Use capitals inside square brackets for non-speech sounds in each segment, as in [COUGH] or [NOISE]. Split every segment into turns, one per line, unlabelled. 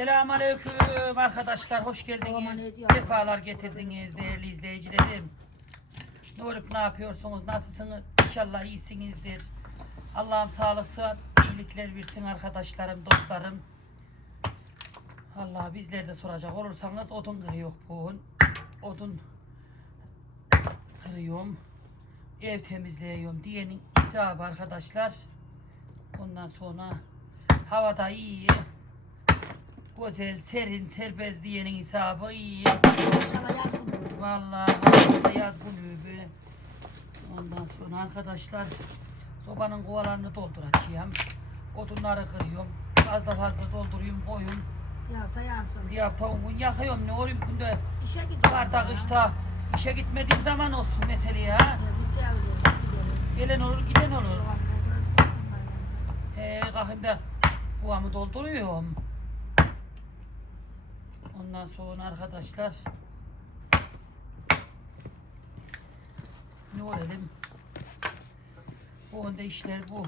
Selamünaleyküm arkadaşlar. Hoş geldiniz. Sefalar getirdiniz değerli izleyicilerim. Ne olup ne yapıyorsunuz? Nasılsınız? İnşallah iyisinizdir. Allah'ım sağlık, sıhhat, iyilikler versin arkadaşlarım, dostlarım. Allah bizler de soracak olursanız odun kırıyor bugün. Odun kırıyorum. Ev temizliyorum diyenin hesabı arkadaşlar. Ondan sonra havada iyi. Güzel, serin, serbest diyenin hesabı iyi. Vallahi havada yaz be. Ondan sonra arkadaşlar sobanın kovalarını dolduracağım. Odunları kırıyorum. Fazla fazla dolduruyorum, koyuyorum.
Ya yansın.
Hafta on gün yakıyorum. Ne olayım günde?
İşe gidiyorum.
Karda
ya.
kışta işe gitmediğim zaman olsun mesele ya.
Ya bir şey gidelim.
Gelen olur, giden olur. He, kalkayım da kovamı dolduruyorum. Ondan sonra arkadaşlar ne olalım? Bu onda işler bu.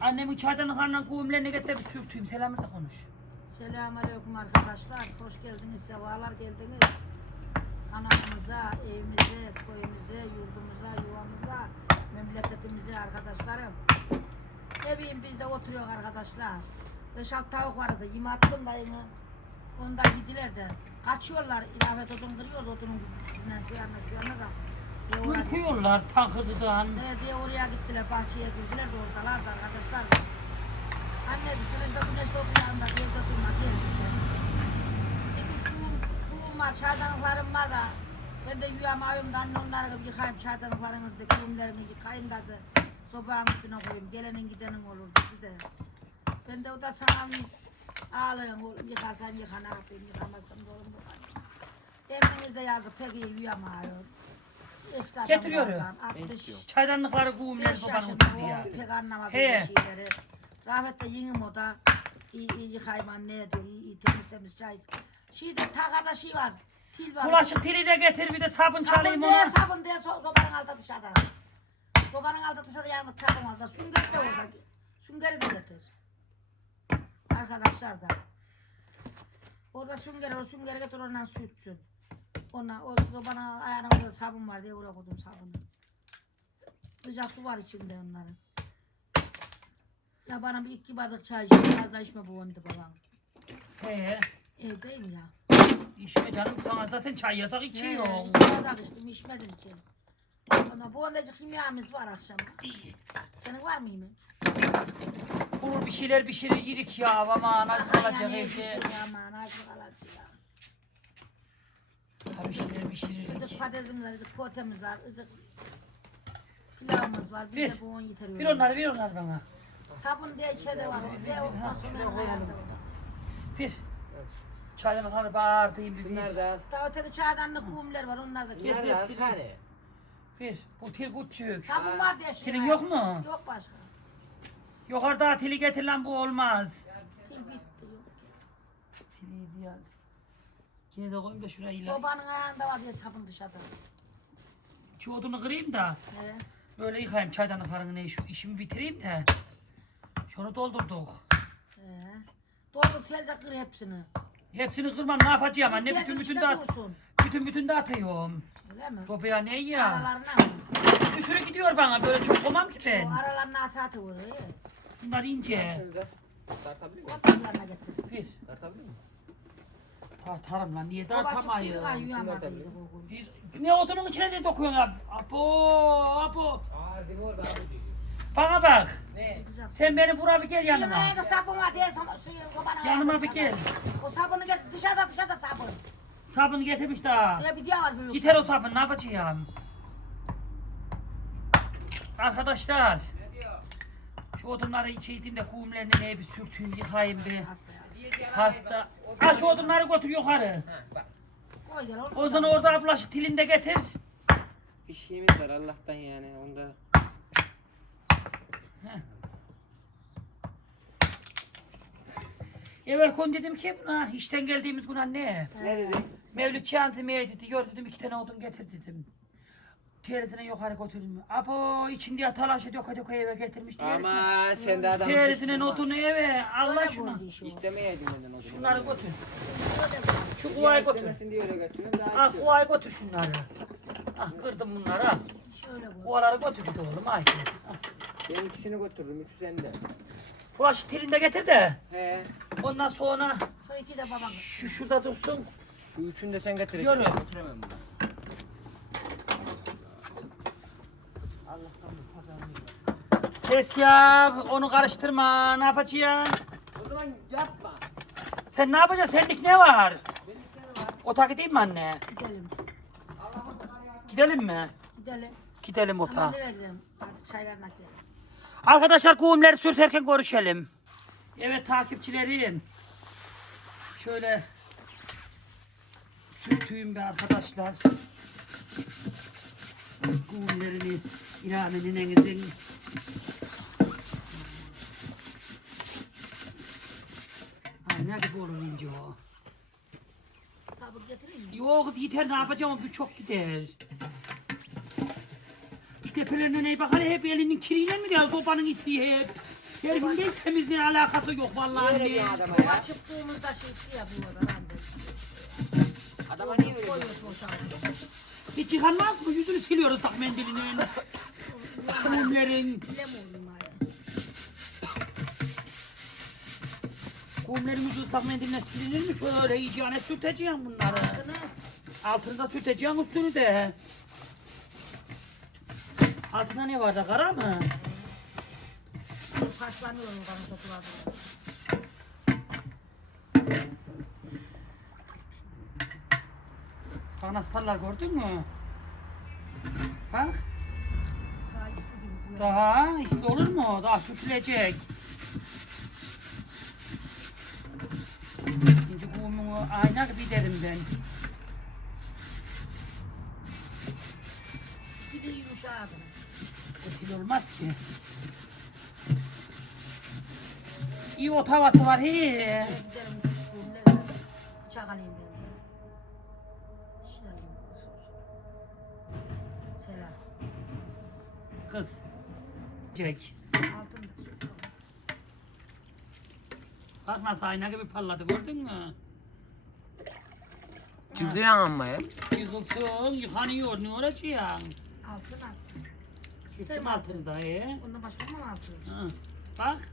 Annemin çaydanlıklarından kuvimlerini getir bir sürteyim. Selamı da konuş.
Selamünaleyküm arkadaşlar. Hoş geldiniz, sevalar geldiniz. Kanalımıza, evimize, köyümüze, yurdumuza, yuvamıza, memleketimize arkadaşlarım. Ne bileyim biz de oturuyor arkadaşlar. Beş alt tavuk vardı. Yeme attım dayını. Ondan gidiler de. Kaçıyorlar. İlafet odun kırıyoruz odunun üstünden şu yana şu yana da. Diye oraya-
Ürküyorlar takırdıdan.
Ne diye oraya gittiler, bahçeye girdiler de oradalar da arkadaşlar. Anne dışınız da güneşte oturlarında evde durma gel. Bir üç kuğum, kuğum var, çaydanlıklarım var da. Ben de yuyamayım da anne onları yıkayayım, çaydanlıklarını da, kuğumlarını yıkayayım dedi. Sobağın üstüne koyayım, gelenin gidenin olur dedi de. Ben de o da sana ağlayın, oğlum yıkarsan yıka ne yapayım, da olur mu? Eminizde yazıp pek iyi yuyamayım. Eski
Getiriyor
ya.
60
Çaydanlıkları kuvimleri
Beş
sobanın
yaşında
üstünde ya.
o pek anlamadı
He.
böyle şeyleri. Rahmetli yengem o da iyi, iyi yıkayım anne diyor, iyi, iyi temiz temiz çay. Şeyde takada şey var, til var.
Bulaşık teli de getir bir de sabun çalayım
sabun diye
ona.
sabun diye so sobanın altı dışarıda. Sobanın altı dışarıda yanında takım var da sünger de orada. Süngeri de getir. Arkadaşlar da. Orada sünger o süngeri getir ondan sütsün. Ona o sobanın ayağında sabun var diye oraya koydum sabunu. Sıcak su var içinde onların. Ya bana bir iki bardak çay biraz da içme bu onda babam.
He.
Evdeyim ya.
İçme canım sana zaten çay yasak içiyorsun.
He, iki bardak içtim, içmedim ki. Ona bu ondacık yemeğimiz var akşam. Senin var mı yemeğin?
Kurur bir şeyler pişirir yedik ya aman az kalacak evde.
aman az kalacak ya.
Ha, Bir şeyler pişirirdik.
Azıcık patatesimiz var, azıcık poğaçamız var, azıcık pilavımız var. Bir
Bir.
de bu on yitiriyor.
Bir onları bir onları bana.
Sabun diye içeride var. Bize o fasulyenin ayarda var.
Bir. Çaydanlıkları bağırdayım bir
Bunlar
bir.
da
Daha öteki çaydanlık kumler var, onlar da
Gel,
bunlar da
silin.
sare.
Bir. Bu til küçük.
Sabun var diye şey.
Tilin
var.
yok mu?
Yok başka.
Yukarıda tili getir lan bu olmaz.
Til bitti. Yok.
Tili ya. Yine de koyayım da şuraya ilan.
Sobanın ayağında var diye sabun dışarıda.
Şu odunu kırayım da.
He.
Böyle yıkayayım çaydanlıklarını ne şu işimi bitireyim de. Şunu doldurduk.
He. Doldur telde kır hepsini.
Hepsini kırmam ne yapacağım anne bütün bütün
dursun.
Bütün bütün dağıtıyorum.
Öyle mi?
Sobaya ne ya?
Aralarına mı?
Bir sürü gidiyor bana böyle çok koymam ki ben.
aralarına at atı vuruyor.
Bunlar ince.
Tartabilir miyim?
Otaklarına getir.
Bir.
Tartabilir miyim?
Tartarım lan niye
Baba çıktı yuyamadıydı.
Bir. Ne odunun içine de dokuyorsun abi. Apo apo.
Değil mi orada abi diyor.
Bana bak.
Ne?
Sen beni buraya bir gel
Yanıma.
yanıma.
Ayağında sabun var diye sam- suyu sobanın
Yanıma
ayağında
bir gel.
O sabunu getir dışarıda dışarıda sabun.
Sabunu getirmiş daha.
Ya bir diye var büyük.
Gider o sabun ne yapacağım? Arkadaşlar. Şu odunları içeydim de kumlerini neye bir sürtün yıkayayım bir.
Hasta.
Ha şu odunları götür yukarı.
Ha.
Koy gel oğlum.
O zaman orada bulaşık tilinde getir.
Bir şeyimiz var Allah'tan yani onda.
Evvel kon dedim ki buna işten geldiğimiz gün anne.
Ne dedi?
Mevlüt çantı mı dedi. Yor dedim iki tane odun getir dedim. Terisine yukarı götürdüm. Abo içinde yatalaşı döke döke eve getirmiş terisine.
Ama sen de adam.
Terisinin otunu eve. Allah
o.
İstemeyeydin benden o zaman.
Şunları götür. Şu kuvayı götür.
istemesin diye öyle götürüyorum daha
Ah kuvayı götür şunları. Ah kırdım bunları al.
Buldu.
Kuvaları götür de oğlum ay. Ah.
Ben ikisini götürürüm. Üçü sende.
Flaşı telinde getir de.
He.
Ondan sonra
Şu iki de baban.
şu şurada dursun.
Şu üçünü de sen getireceksin.
Yürü.
Götüremem bunu. Allah'tan bu pazarını
Ses yap. Onu karıştırma. Ne yapacaksın?
O zaman yapma.
Sen ne yapacaksın? Senlik ne var? Ota gideyim mi anne?
Gidelim.
Gidelim mi?
Gidelim.
Gidelim
Ama
ota.
nereye gidelim? Hadi çaylarına gidelim.
Arkadaşlar kumları sürterken görüşelim. Evet takipçilerim. Şöyle sürtüyüm be arkadaşlar. Kumlarını İlhan'ın nenizin. Ay ne gibi olur? Yok yeter ne yapacağım bu çok gider. İşte pelerine ne bakar hep elinin kiriyle mi diyor sopanın hep. Her gün de temizliğe alakası yok vallahi
Öyle bir adama
şey yapıyorlar anne.
Adama niye?
Hiç yıkanmaz mı? Yüzünü siliyoruz tak mendilinin. Kumlerin. Kumlerin yüzü ıslak mendiline silinir mi? Şöyle iyicene sürteceğim bunları. Altında sürteceğim üstünü de. Altında ne var da kara mı?
taşlanıyor oradan topladı.
Bak nasıl parlar gördün mü? Bak.
Daha gibi.
işte olur mu? Daha sürtülecek. İkinci kumumu ayna gibi derim ben.
Bir de yumuşağı.
Ötil olmaz ki. İyi ot havası var he.
Bıçak alayım ben.
Kız. Çek. Bak nasıl ayna gibi parladı gördün mü?
Cızıyor ama ya.
Yüzülsün yıkanıyor ne olacak?
Altın altın.
Sürtüm altında he.
Ondan başka mı altın?
Hı. Bak.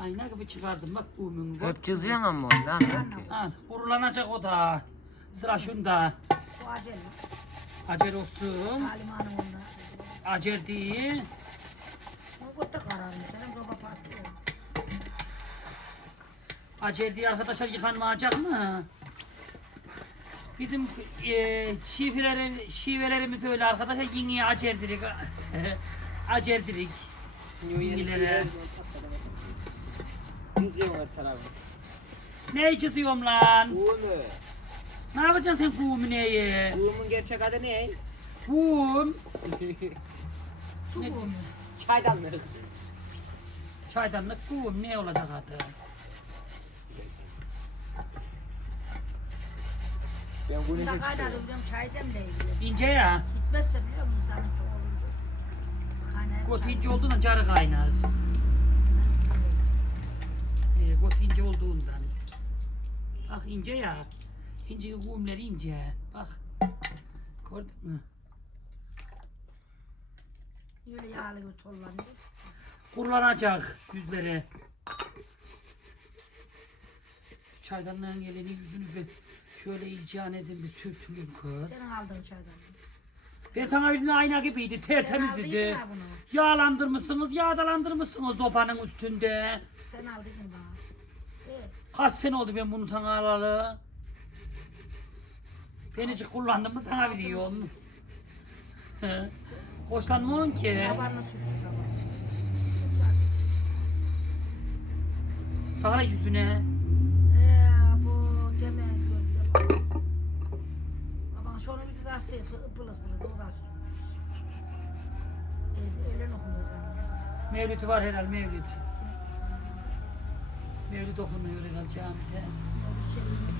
Ayna gibi çıkardım bak umumu.
Hep cızıyor ama ondan.
Ha, kurulanacak o da. Sıra şunda.
Bu acele.
Acer olsun.
Halim Hanım onda.
Acer değil.
O kotta kararmış. Senin baba patlıyor.
Acer diye arkadaşlar yıkanmayacak mı? Bizim e, şifreleri, şivelerimiz öyle arkadaşlar. Yine acer dirik. [LAUGHS] acer dirik. Yingelere.
Cızıyor her tarafı.
Ne çiziyorum lan?
Kuğunu.
Ne yapacaksın sen kuğumu neye?
Kuğumun gerçek adı ne?
Kuğum.
Su [LAUGHS]
Ne-.
Çaydanlık.
Çaydanlık kuğum ne olacak adı?
Ben bunu
Bir
için
de kaynadı
çıkıyorum.
biliyorum çay demleyebiliyor.
İnce ya.
Gitmezse biliyor musun insanın çok olunca. Kaynayıp
Gotinci olduğundan carı kaynar. E, got ince olduğundan. Bak ince ya. İnce kuğumları ince. Bak. Gördün mü?
Böyle yağlı gibi tollanıyor.
Kurulanacak yüzleri. Çaydanlığın elini yüzünü bir şöyle ilcanezin bir sürtülür kız.
Senin aldığın çaydan.
Ben sana bir ayna gibiydi, tertemiz
aldın
dedi.
ya bunu.
Yağlandırmışsınız, yağdalandırmışsınız sopanın üstünde.
Sen aldın mı bana? Evet.
Kaç sene oldu ben bunu sana alalı. Ben hiç kullandım mı sana biliyorum. [LAUGHS] Hoşlanmıyorsun ki.
Yabanını sürsün baba.
Bakala yüzüne.
Eee bu deme gördüm. Baba şunu bir de uğraşıyor. Okunuyor yani.
Mevlütü var herhal mevlüt. Mevlüt okunuyor herhal camide.
Ama.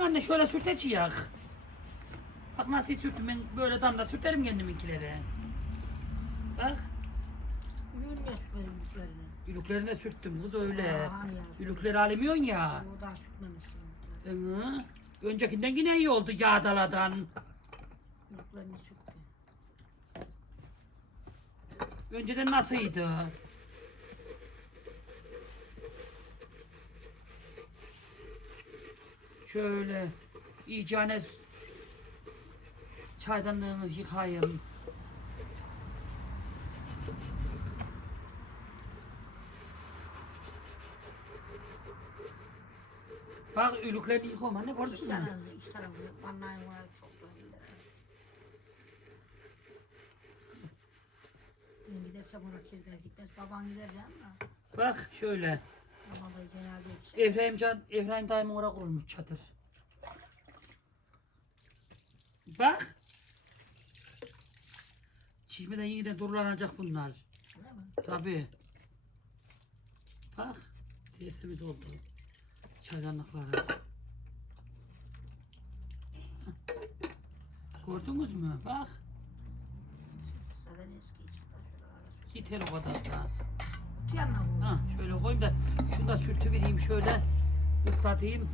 Anne şöyle sürteceğiz. Bak nasıl sürttüm ben böyle damla sürterim kendiminkilere. Bak.
Yüklerine.
Ülüklerine sürttüm kız öyle.
Aa, ya.
Alemiyorsun ya.
O da sürtmemişsin.
Hı. Öncekinden yine iyi oldu yağdaladan.
Sürttü.
Önceden nasılydı? Şöyle iyicane çaydanlığımızı yıkayayım. Bak ülüklerini yıkama ne gördün mü?
üç tane. Anlayın var çok giderse bana kirler gitmez. Baban gider ama.
Bak şöyle. Efraim Can, Efraim dayımın oraya kurulmuş çadır. Bak. Çiğmeden yeniden durulanacak bunlar. Tabii. Bak. Tertemiz oldu. Çaydanlıkları. Gördünüz mü? Bak. Yeter o kadar da.
Tut yanına.
Ha, şöyle koyayım da şunu da sürtü vereyim şöyle. ıslatayım.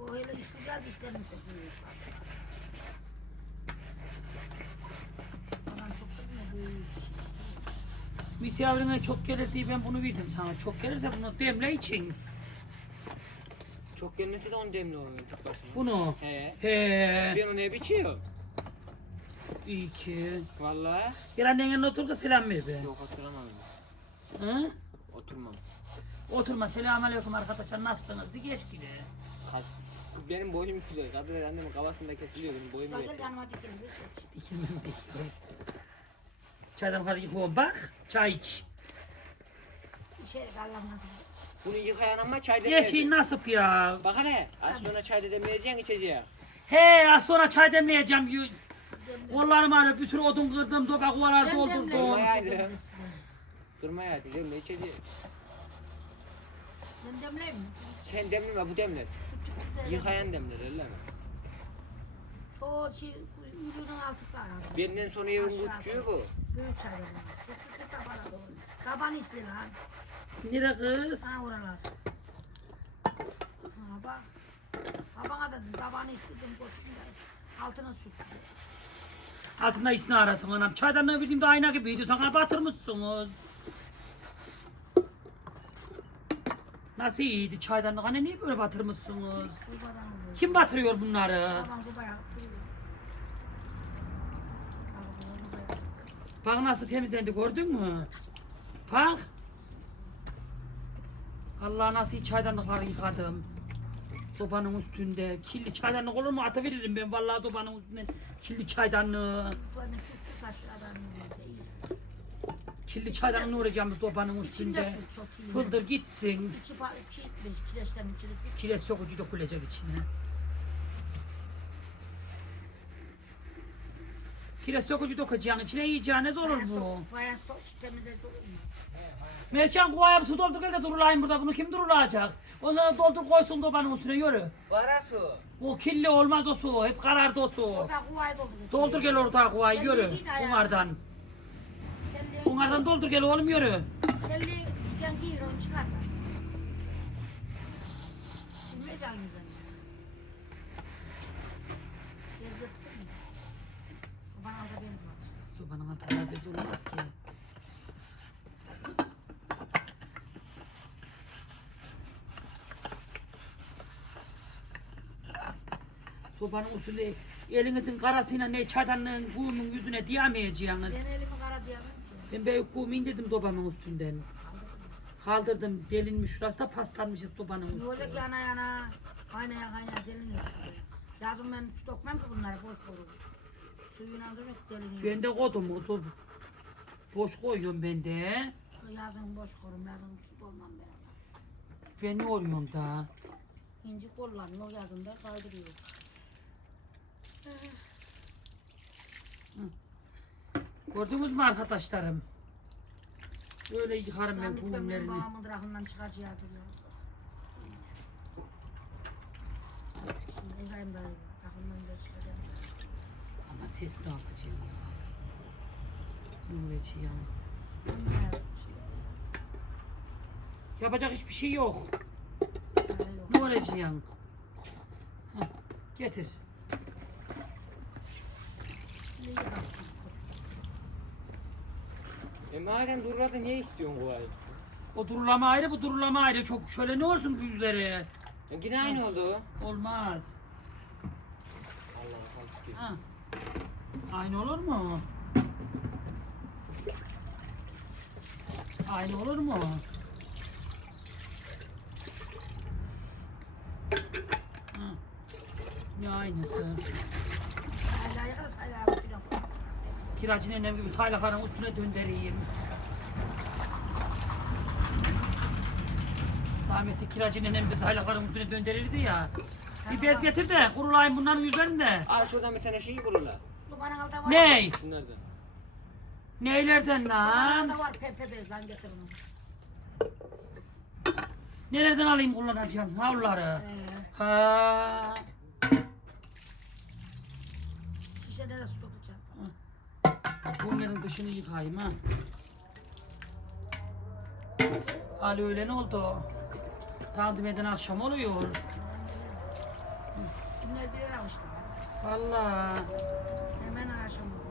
O öyle iş güzel bu iş.
Misafirine çok gelir diye ben bunu verdim sana. Çok gelirse bunu demle için.
Çok gelmesi de on demli oluyor tek başına.
Bunu.
He.
He.
Ben onu hep içiyorum.
İyi ki.
Vallahi.
Gel annen yanına otur da selam ver be.
Yok oturamam.
Hı?
Oturmam.
Oturma. Selamun aleyküm arkadaşlar. Nasılsınız? De geç gide.
Benim boyum güzel. Kadın annemin kafasında kesiliyor benim boyum yetiyor.
yanıma dikil.
Dikilmem. Çaydan yukarı yıkıyorum. Bak. Çay iç.
Bunu yıkayan ama çay
Yeşil
demeyecek.
nasip ya.
Bak hele. Az sonra çay da demeyeceksin içeceği.
He az sonra çay demleyeceğim. Yu- Kollarım ağrıyor. Bir sürü odun kırdım. Soba kovalar doldurdum.
Durmayaydın. Durmayaydın. Demle içeceği.
Sen demleyeyim mi?
Sen demleme bu demler. Yıkayan demler öyle mi?
O şey, ürünün altı tane.
Benden sonra evin küçüğü bu.
Büyük. Küçük bir tabana doğru. Taban istiyor lan.
Nere kız?
Ha oralar. Ha bak. Babana dedim tabanı istedim da altına sürttü.
Altında isni arasın anam. Çaydan ne bileyim de ayna gibiydi. Sana batırmışsınız. Nasıl iyiydi çaydanlık? Hani niye böyle batırmışsınız? Kim batırıyor bunları? Bak nasıl temizlendi gördün mü? Bak. Allah nasıl çaydanlıkları yıkadım. Sobanın üstünde. Kirli çaydanlık olur mu? Atıveririm ben vallahi sobanın üstünden. Kirli çaydanlığı.
İyi.
Kirli çaydanlığı uğrayacağım sobanın üstünde. Fıldır gitsin.
İçi fa- kilitmiş, kireçten içilip
Kireç sokucu dökülecek içine. Kireç sokucu dökeceğin içine yiyeceğiniz olur bu.
Bayağı sok temizledi olur mu?
Mercan kovaya bir su doldur gel de durulayım burada. Bunu kim durulayacak? O zaman doldur koysun sobanın üstüne yürü.
Vara su.
O kirli olmaz o su. Hep karardı o su.
O da kuvayı doldu.
Doldur gel orada kovayı yürü. Bunlardan. Bunlardan doldur gel oğlum yürü.
kelli iken giyir onu çıkar da. Götürsün mü? O bana da benim var.
Sobanın altında bez olmaz ki. Sobanın üstünde elinizin karasıyla ne çaydanlığın kuğunun yüzüne diyemeyeceğiniz.
Ben elimi kara diyemem.
Ben büyük kuğumu indirdim sobanın üstünden. Kaldırdım delinmiş şurası da paslanmış sobanın
Ne olacak yana yana, kaynaya kaynaya deliniyor. Yazın ben su dökmem ki bunları boş korur. Suyuna durmak deliniyor.
Ben de koydum o sob. Boş koyuyorum ben de.
Yazın boş korum, yazın su dolmam ben.
Ben ne oluyorum da?
İnci kollanıyor, yazın da kaydırıyor.
Gördünüz mü arkadaşlarım? Öyle yıkarım ben
Zahmet ben benim
kumlerini.
babamın rakından çıkacağı duruyor. Şimdi İbrahim dayı rakından da çıkacağım.
Ama ses ne yapacağım ya? Nureciğim.
Ne
Yapacak hiçbir şey yok.
yok.
Ne olacaksın? Heh, Getir.
E madem duruladı niye istiyorsun kolay?
O durulama ayrı bu durulama ayrı. Çok şöyle ne olsun yüzleri?
Ya yine aynı oldu.
Olmaz.
Allah Allah.
Ha. Aynı olur mu? Aynı olur mu? Ha. Ne aynısı?
Hala yakarız hala yapacağım.
Kiracı nenem gibi saylakların üstüne döndüreyim. Rahmetli kiracı nenem de saylakların üstüne döndürürdü ya. Bir bez getir de kurulayım bunların üzerinde.
Al şuradan bir tane şey kurula.
Bu bana alda var.
Ney?
Şunlardan.
Neylerden lan?
Bana var pembe bez lan getir onu.
Nelerden alayım kullanacağım havluları?
Ee,
Ha.
şişede de
Bunların dışını yıkayayım ha. Ali öyle ne oldu? Tandım eden akşam oluyor.
Bunlar birer almışlar.
Vallahi
Hemen akşam oluyor.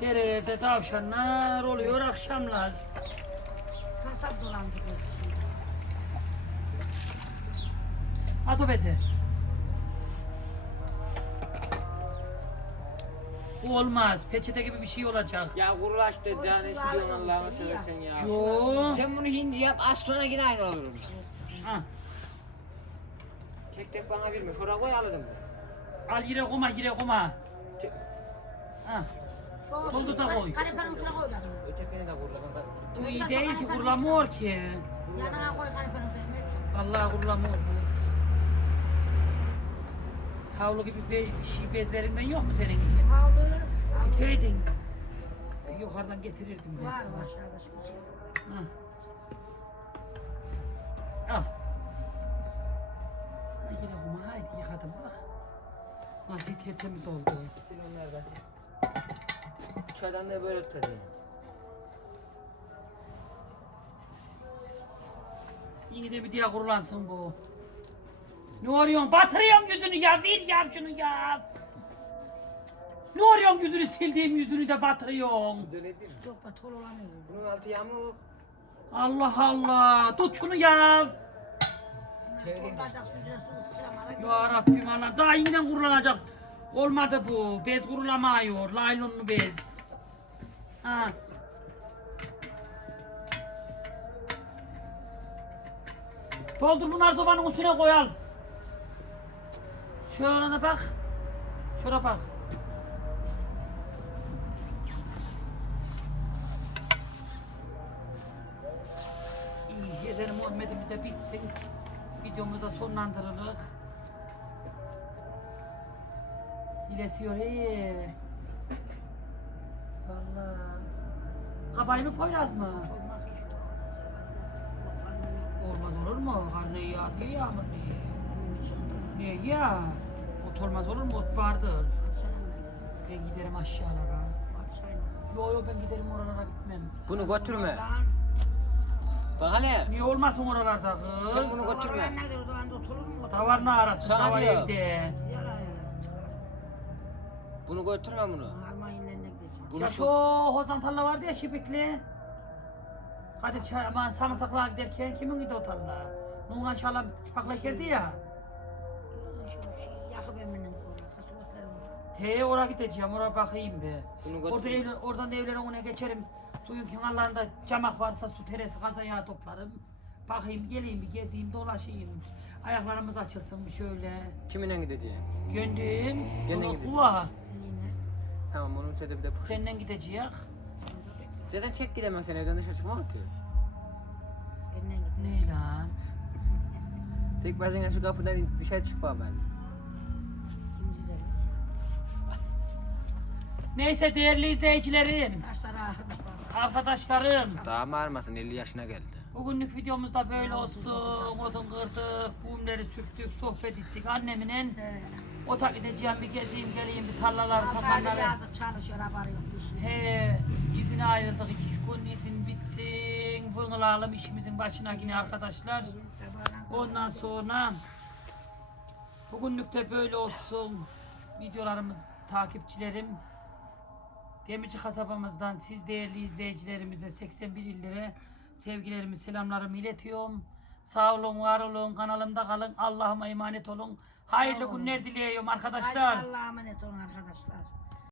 derelerde tavşanlar oluyor akşamlar.
Kasap dolandı böyle şimdi.
At o bezi. Olmaz. Peçete gibi bir şey olacak.
Ya kurula işte canı istiyorsun Allah'ını seversen ya.
Yo.
Sen bunu hindi yap az sonra yine aynı olur.
Ha.
Tek tek bana verme. Şuraya koy alırım.
Al yere koyma yere koyma.
Tek-
Ha.
Şu
Doldur da
kare-
koy.
Kanepenin üstüne koy bakayım.
Ötekini de kurula.
Bu iyi değil ki kurulamıyor ki.
Yanına koy kanepenin üstüne.
Vallahi kurulamıyor. Havlu gibi bir şey bezlerinden yok mu senin?
Havlu. havlu.
Bilseydin. Yukarıdan getirirdim ben
Var
sana.
var aşağıda şu içeride var.
Ha. Al. Ha, Yine kuma haydi yıkadım bak. Nasıl tertemiz oldu.
Sil onları da. Çaydan da böyle tutar yani.
Yine de bir diye kurulansın bu. Ne arıyorsun? Batırıyorsun yüzünü ya. Ver ya şunu ya. Ne arıyorsun yüzünü sildiğim yüzünü de batırıyorsun.
Yok bak tol olamıyor.
Bunun altı yamuk.
Allah Allah. Tut şunu ya.
Çevireyim.
Bacak süzüne su sıçramadan.
Ya Rabbim Allah. Daha yeniden kurulanacak. Olmadı bu. Bez kurulamıyor. Laylonlu bez. Ha. Doldur bunları sobanın üstüne koy al. Şöyle de bak. Şuna bak. İyi, efendim Muhammed'imiz de bitsin. Videomuzu da sonlandırırız. İlesiyor iyi. Valla. Kabay mı Poyraz mı?
Olmaz ki şu.
Olmaz olur mu? Karnı yağıyor yağmur niye? Niye ya? Ot olmaz olur mu? Ot vardır. Ben giderim aşağılara. Yo yo ben giderim oralara gitmem.
Bunu götürme. Bak hele.
Niye olmasın oralarda kız?
Sen bunu götürme.
Tavar ne arasın?
Sana diyor.
evde.
Bunu götürme bunu. Bunu
Ya şu. Hozan tarla vardı ya Şibikli. Kadir Çay, aman Samırsaklığa giderken kimin gidi o tarla? Numan Şalam çıpakla girdi ya. T oraya gideceğim, oraya bakayım be.
Bunu götür.
Orada evler, oradan da evlerin önüne geçerim. Suyun kenarlarında camak varsa su teresi kazaya toplarım. Bakayım, geleyim bir gezeyim, dolaşayım. Ayaklarımız açılsın bir şöyle.
Kiminle gideceğim?
Gönlüm,
Gene
kulağa.
Tamam onun üstüne bir de
Seninle gideceğiz.
Zaten tek gidemem sen evden dışarı çıkmak ki.
Ne lan?
Tek başına şu kapıdan dışarı çıkma ben.
Neyse değerli izleyicilerim.
Saçları ağarmış bana.
Arkadaşlarım
Daha mı ağrımasın 50 yaşına geldi.
bugünlük videomuz da böyle olsun. Odun kırdık, bumleri sürttük, sohbet ettik. Anneminin
He.
ota gideceğim bir gezeyim geleyim bir tarlaları
Altı ayda
takanları.
yazık çalışıyor haberi yok bir şey.
He, izine ayrıldık iki üç gün izin bitsin. Vınılalım işimizin başına yine arkadaşlar. Ondan sonra bugünlük de böyle olsun. Videolarımız takipçilerim. Demirci kasabamızdan siz değerli izleyicilerimize 81 illere sevgilerimi, selamlarımı iletiyorum. Sağ olun, var olun, kanalımda kalın. Allah'ıma emanet olun. Hayırlı günler diliyorum arkadaşlar.
Allah'a emanet olun arkadaşlar.